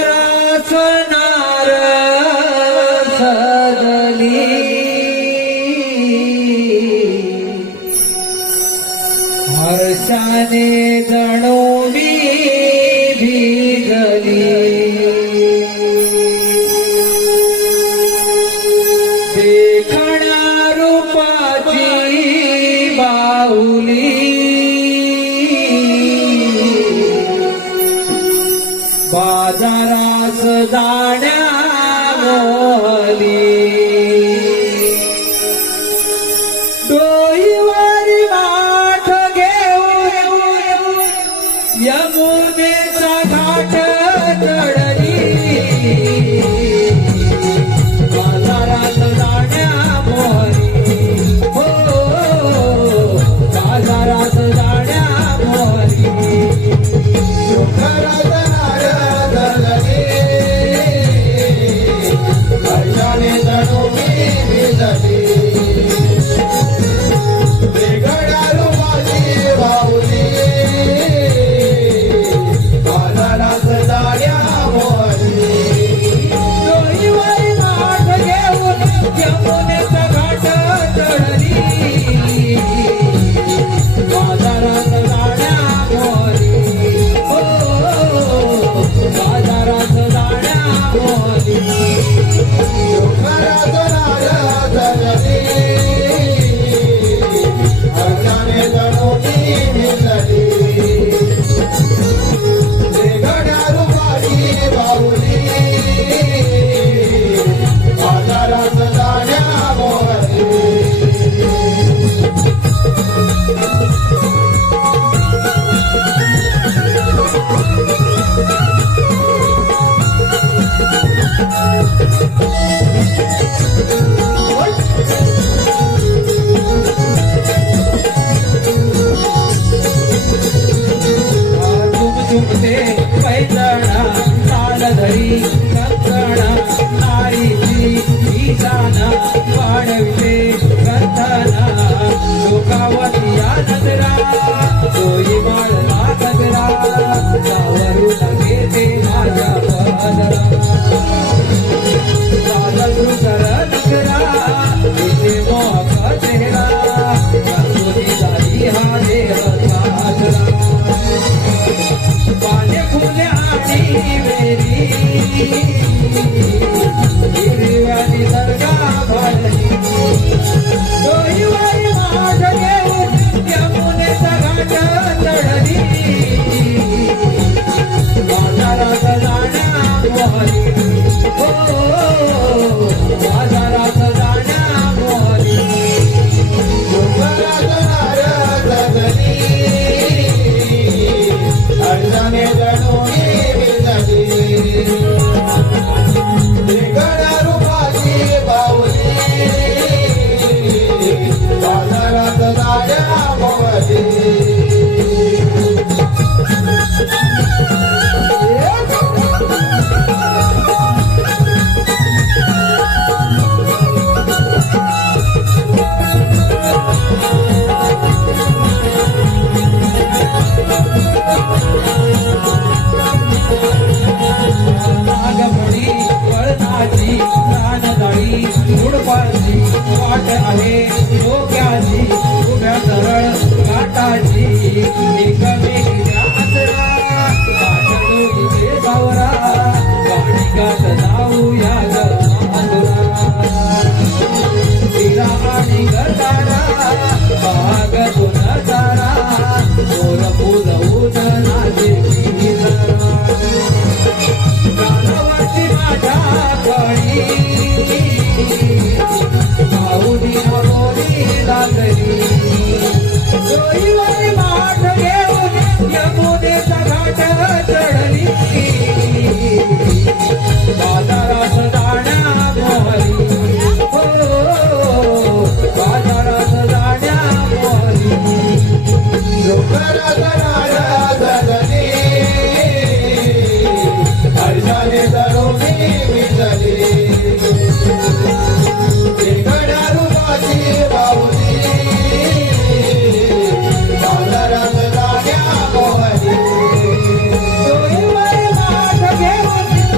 परसनार sadly हर्षाने जणू मी भिजली देखणा रूपाची बाहुली बाजारास जाण्या मोहली डोईवारी माठ घेऊन यमुनेचा घाट चढली बाजारात जाण्या मोहली हो बाजारात जाण्या मोहली तुमचे पैजणा तालधरी कंकणा नारीची ईशाना वाढविते गंधना लोकावती या नजरा सोयी माळला गजरा त्यावरून घेते माझ्या पदरा साधुकर नगरा इथे मोहक चेहरा तुझी झाली हा देह साजरा पाने फुले आणि वेरी हिरव्यानी दर्गा भरली डोईवारी माठ घेऊन यमुनेचा घाट चढली बाजारात जाण्या मोहली हो बाजारात जाण्या मोहली हर्षाने जणू मी भिजली देखणा रूपाची बाहुली बाजारात जाण्या मोहली नागमणी वळणाची कानदाळी उडपाची वाट आहे डोक्याची उभ्या सरळ काटाची एकमेकीच्या आसरा काटलोकीचे गावरा गाणी गात जाऊया ग तिला आणि गटारा भाग नजारा मोर फुलवून नाचे गाणवाची माझ्या कळी भाऊनी नगोरी लागली डोईवारी माठ घेऊन यमुनेचा घाट चढली बाजारात जाण्या मोहली हो बाजारात जाण्या मोहली हर्षाने जणू मी भिजली देखणा रूपाची बाहुली बाजारात जाण्या मोहली डोईवारी माठ घेऊन